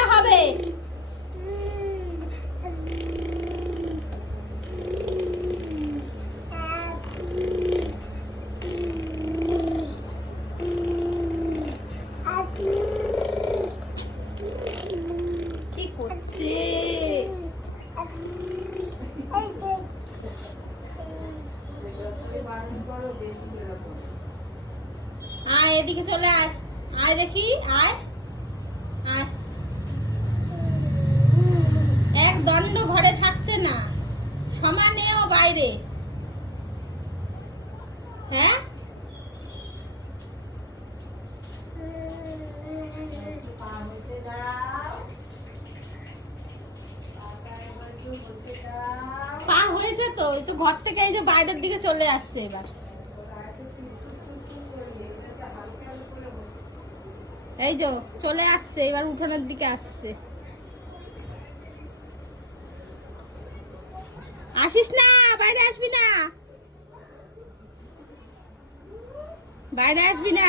করতে হবে। কি করছে? আয় এদিকে চলে আয়, আয় দেখি, আয় আয়। এক দণ্ড ঘরে থাকছে না, সমানেও বাইরে। হ্যাঁ, পা হয়েছে তো, এই তো ঘর থেকে এই যে বাইরের দিকে চলে আসছে এবার। এই যে চলে আসছে এবার, উঠোনের দিকে আসছে। আসিস না, বাইরে আসবি না, বাইরে আসবি না।